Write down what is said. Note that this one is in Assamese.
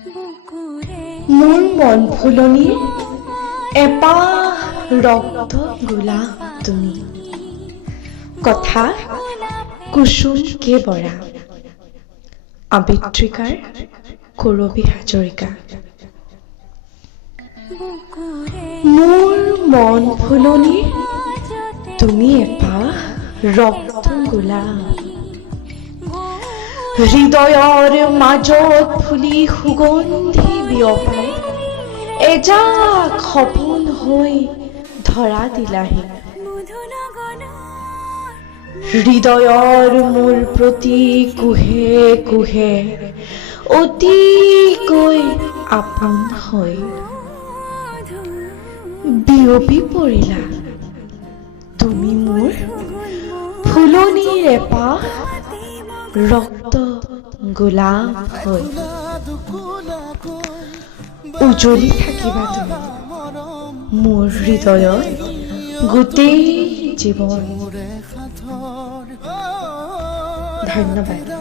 মোৰ মন ফুলনিৰ এপাহ ৰক্ত গোলাপ তুমি, কথা কুসুম কে বৰা, আবৃত্তিকাৰ কৰবী হাজৰিকা। মোৰ মন ফুলনিৰ তুমি এপাহ ৰক্ত গোলাপ, হৃদয়ৰ মাজত ফুলি সুগন্ধি বিয়পাই এজাক সপোন হৈ ধৰা দিলাহি। হৃদয়ৰ মোৰ প্ৰতি কুহে কুহে অতিকৈ আপোন হৈ বিয়পি পৰিলা তুমি মোৰ ফুলনিৰ এপাহ ৰক্ত গোলাপ হৈ। উজ্বলি থাকিবা তুমি মোৰ হৃদয়ত গোটেই জীৱন। ধন্যবাদ।